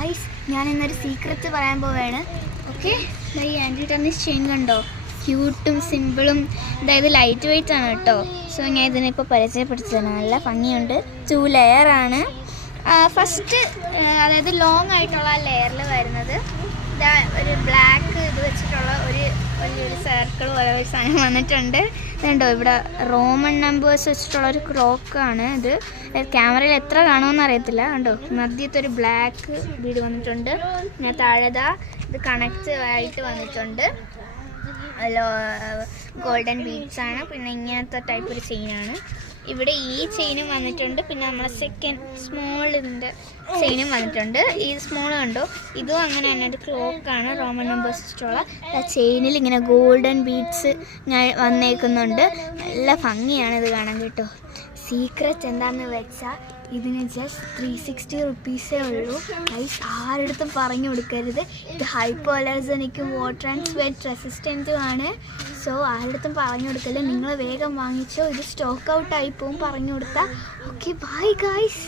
Guys, ഞാൻ ഇന്നൊരു secret പറയാൻ പോവുകയാണ്. ഓക്കെ, ഈ ആൻറ്റി ടർണിഷ് ചെയിൻ കണ്ടോ? ക്യൂട്ടും സിമ്പിളും, അതായത് ലൈറ്റ് വെയിറ്റ് ആണ് കേട്ടോ. സോ ഞാൻ ഇതിനിപ്പോൾ പരിചയപ്പെടുത്തുകയാണ്. നല്ല ഭംഗിയുണ്ട്. 2 ലെയറാണ്. ഫസ്റ്റ് അതായത് ലോങ് ആയിട്ടുള്ള ലെയറിൽ വരുന്നത് ഇതാ ഒരു ബ്ലാക്ക് ഇത് വെച്ചിട്ടുള്ള ഒരു സർക്കിൾ പോലെ ഒരു സാധനം വന്നിട്ടുണ്ട്. ഇതുണ്ടോ, ഇവിടെ റോമൻ നമ്പേഴ്സ് വെച്ചിട്ടുള്ള ഒരു ക്ലോക്കാണ് ഇത്. ക്യാമറയിൽ എത്ര കാണുമെന്ന് അറിയത്തില്ല. കണ്ടോ, മധ്യത്തെ ഒരു ബ്ലാക്ക് ബീഡ് വന്നിട്ടുണ്ട്. പിന്നെ താഴെതാ ഇത് കണക്റ്റ് ആയിട്ട് വന്നിട്ടുണ്ട്. ഗോൾഡൻ ബീഡ്സ് ആണ്. പിന്നെ ഇങ്ങനത്തെ ടൈപ്പ് ഒരു ചെയിനാണ്. ഇവിടെ ഈ ചെയിനും വന്നിട്ടുണ്ട്. പിന്നെ നമ്മളെ സെക്കൻഡ് സ്മോൾ ഇതിൻ്റെ ചെയിനും വന്നിട്ടുണ്ട്. ഈ സ്മോൾ കണ്ടോ, ഇതും അങ്ങനെ തന്നെ ഒരു ക്ലോക്കാണ്. റോമൻ നമ്പേഴ്സ് വെച്ചിട്ടുള്ള ചെയിനിൽ ഇങ്ങനെ ഗോൾഡൻ ബീഡ്സ് ഞാൻ വന്നേക്കുന്നുണ്ട്. നല്ല ഭംഗിയാണ് ഇത് കാണാൻ കേട്ടോ. സീക്രറ്റ് എന്താണെന്ന് വെച്ചാൽ ഇതിന് ജസ്റ്റ് 360 റുപ്പീസേ ഉള്ളൂ. ഗൈസ്, ആരുടെ പറഞ്ഞു കൊടുക്കരുത്. ഇത് ഹൈപ്പോഅലർജനിക്കും വാട്ടർ ആൻഡ് സ്വെറ്റ് റെസിസ്റ്റൻറ്റും ആണ്. സോ ആരുടെ പറഞ്ഞു കൊടുക്കരുത്. നിങ്ങൾ വേഗം വാങ്ങിച്ചോ, ഇത് സ്റ്റോക്ക് ഔട്ട് ആയി പോവും പറഞ്ഞു കൊടുത്താൽ. Okay, bye guys.